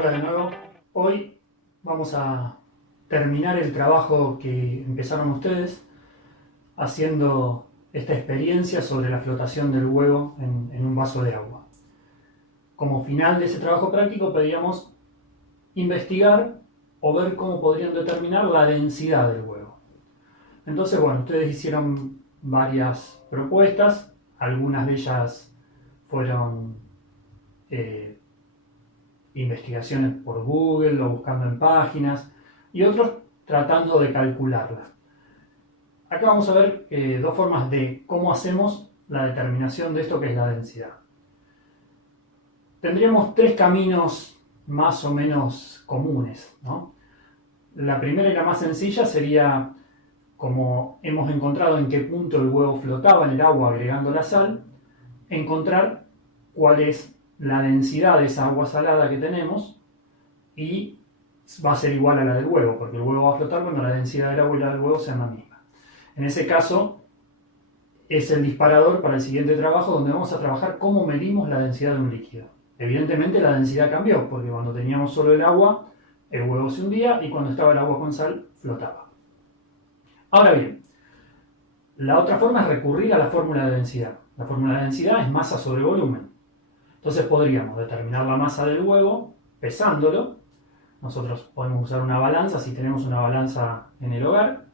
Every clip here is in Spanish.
Hola de nuevo. Hoy vamos a terminar el trabajo que empezaron ustedes haciendo esta experiencia sobre la flotación del huevo en un vaso de agua. Como final de ese trabajo práctico pedíamos investigar o ver cómo podrían determinar la densidad del huevo. Entonces, bueno, ustedes hicieron varias propuestas, algunas de ellas fueron investigaciones por Google o buscando en páginas y otros tratando de calcularla. Acá vamos a ver dos formas de cómo hacemos la determinación de esto que es la densidad. Tendríamos tres caminos más o menos comunes, ¿no? La primera y la más sencilla sería, como hemos encontrado en qué punto el huevo flotaba en el agua agregando la sal, encontrar cuál es la densidad de esa agua salada que tenemos y va a ser igual a la del huevo, porque el huevo va a flotar cuando la densidad del agua y la del huevo sean la misma. En ese caso es el disparador para el siguiente trabajo, donde vamos a trabajar cómo medimos la densidad de un líquido. Evidentemente la densidad cambió, porque cuando teníamos solo el agua, el huevo se hundía y cuando estaba el agua con sal, flotaba. Ahora bien, la otra forma es recurrir a la fórmula de densidad. La fórmula de densidad es masa sobre volumen. Entonces podríamos determinar la masa del huevo pesándolo. Nosotros podemos usar una balanza si tenemos una balanza en el hogar.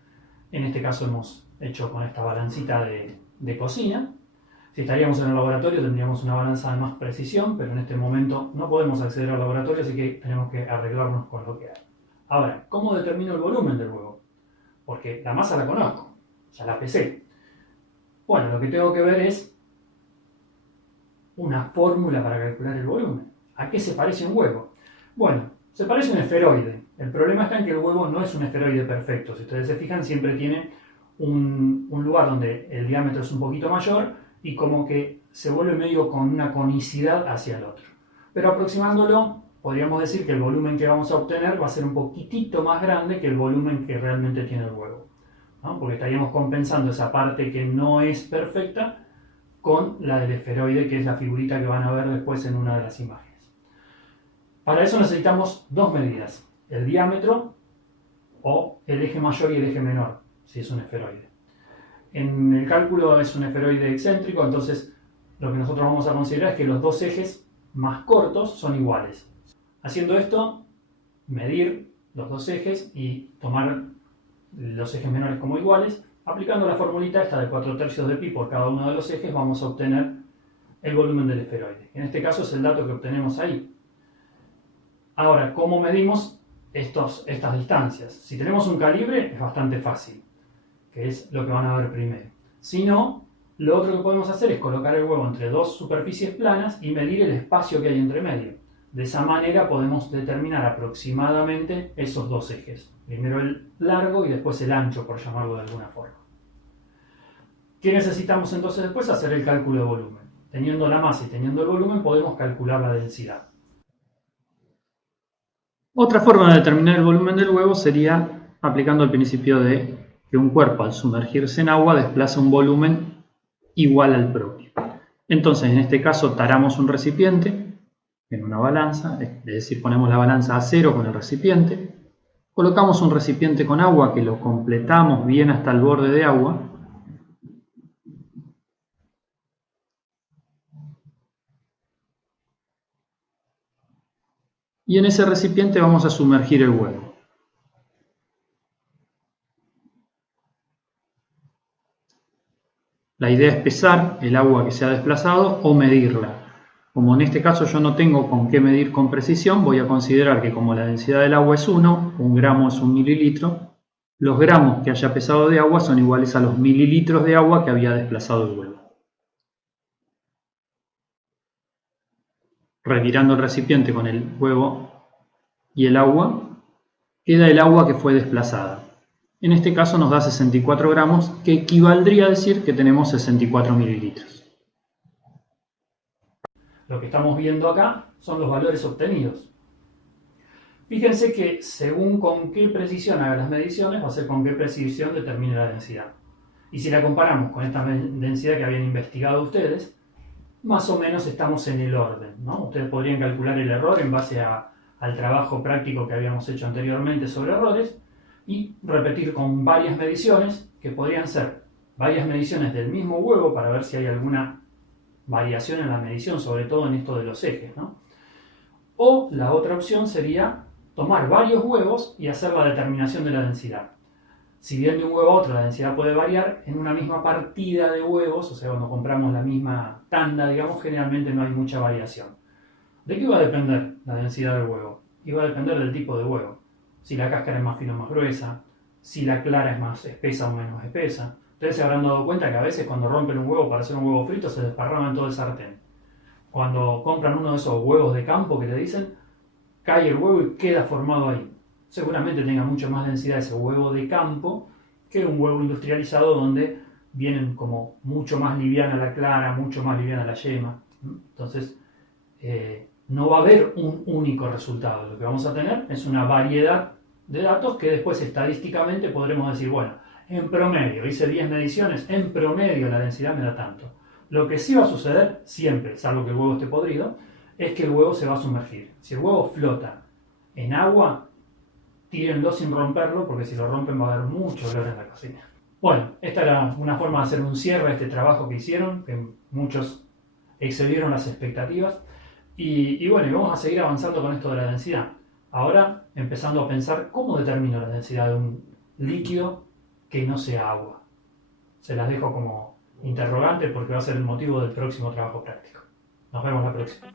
En este caso hemos hecho con esta balancita de cocina. Si estaríamos en el laboratorio tendríamos una balanza de más precisión, pero en este momento no podemos acceder al laboratorio, así que tenemos que arreglarnos con lo que hay. Ahora, ¿cómo determino el volumen del huevo? Porque la masa la conozco, ya la pesé. Bueno, lo que tengo que ver es una fórmula para calcular el volumen. ¿A qué se parece un huevo? Bueno, se parece a un esferoide. El problema está en que el huevo no es un esferoide perfecto. Si ustedes se fijan, siempre tiene un lugar donde el diámetro es un poquito mayor y como que se vuelve medio con una conicidad hacia el otro. Pero aproximándolo, podríamos decir que el volumen que vamos a obtener va a ser un poquitito más grande que el volumen que realmente tiene el huevo, ¿no? Porque estaríamos compensando esa parte que no es perfecta con la del esferoide, que es la figurita que van a ver después en una de las imágenes. Para eso necesitamos dos medidas, el diámetro o el eje mayor y el eje menor, si es un esferoide. En el cálculo es un esferoide excéntrico, entonces lo que nosotros vamos a considerar es que los dos ejes más cortos son iguales. Haciendo esto, medir los dos ejes y tomar los ejes menores como iguales. Aplicando la formulita esta de 4/3 de pi por cada uno de los ejes, vamos a obtener el volumen del esferoide. En este caso es el dato que obtenemos ahí. Ahora, ¿cómo medimos estas distancias? Si tenemos un calibre, es bastante fácil, que es lo que van a ver primero. Si no, lo otro que podemos hacer es colocar el huevo entre dos superficies planas y medir el espacio que hay entre medio. De esa manera podemos determinar aproximadamente esos dos ejes. Primero el largo y después el ancho, por llamarlo de alguna forma. ¿Qué necesitamos entonces después? Hacer el cálculo de volumen. Teniendo la masa y teniendo el volumen podemos calcular la densidad. Otra forma de determinar el volumen del huevo sería aplicando el principio de que un cuerpo al sumergirse en agua desplaza un volumen igual al propio. Entonces en este caso taramos un recipiente en una balanza, es decir, ponemos la balanza a cero con el recipiente, colocamos un recipiente con agua que lo completamos bien hasta el borde de agua, y en ese recipiente vamos a sumergir el huevo. La idea es pesar el agua que se ha desplazado o medirla. Como en este caso yo no tengo con qué medir con precisión, voy a considerar que como la densidad del agua es 1, un gramo es un mililitro, los gramos que haya pesado de agua son iguales a los mililitros de agua que había desplazado el huevo. Revirando el recipiente con el huevo y el agua, queda el agua que fue desplazada. En este caso nos da 64 gramos, que equivaldría a decir que tenemos 64 mililitros. Lo que estamos viendo acá son los valores obtenidos. Fíjense que según con qué precisión haga las mediciones, va a ser con qué precisión determine la densidad. Y si la comparamos con esta densidad que habían investigado ustedes, más o menos estamos en el orden, ¿no? Ustedes podrían calcular el error en base a al trabajo práctico que habíamos hecho anteriormente sobre errores y repetir con varias mediciones, que podrían ser varias mediciones del mismo huevo para ver si hay alguna variación en la medición, sobre todo en esto de los ejes, ¿no? O la otra opción sería tomar varios huevos y hacer la determinación de la densidad. Si bien de un huevo a otro la densidad puede variar, en una misma partida de huevos, o sea, cuando compramos la misma tanda, digamos, generalmente no hay mucha variación. ¿De qué va a depender la densidad del huevo? Y va a depender del tipo de huevo. Si la cáscara es más fina o más gruesa, si la clara es más espesa o menos espesa. Ustedes se habrán dado cuenta que a veces cuando rompen un huevo para hacer un huevo frito se desparrama en todo el sartén. Cuando compran uno de esos huevos de campo que le dicen, cae el huevo y queda formado ahí. Seguramente tenga mucho más densidad ese huevo de campo que un huevo industrializado donde vienen como mucho más liviana la clara, mucho más liviana la yema. Entonces, no va a haber un único resultado. Lo que vamos a tener es una variedad de datos que después estadísticamente podremos decir, bueno, en promedio, hice 10 mediciones, en promedio la densidad me da tanto. Lo que sí va a suceder siempre, salvo que el huevo esté podrido, es que el huevo se va a sumergir. Si el huevo flota en agua, tírenlo sin romperlo, porque si lo rompen va a haber mucho olor en la cocina. Bueno, esta era una forma de hacer un cierre a este trabajo que hicieron, que muchos excedieron las expectativas. Y bueno, vamos a seguir avanzando con esto de la densidad. Ahora empezando a pensar cómo determino la densidad de un líquido que no sea agua. Se las dejo como interrogante porque va a ser el motivo del próximo trabajo práctico. Nos vemos la próxima.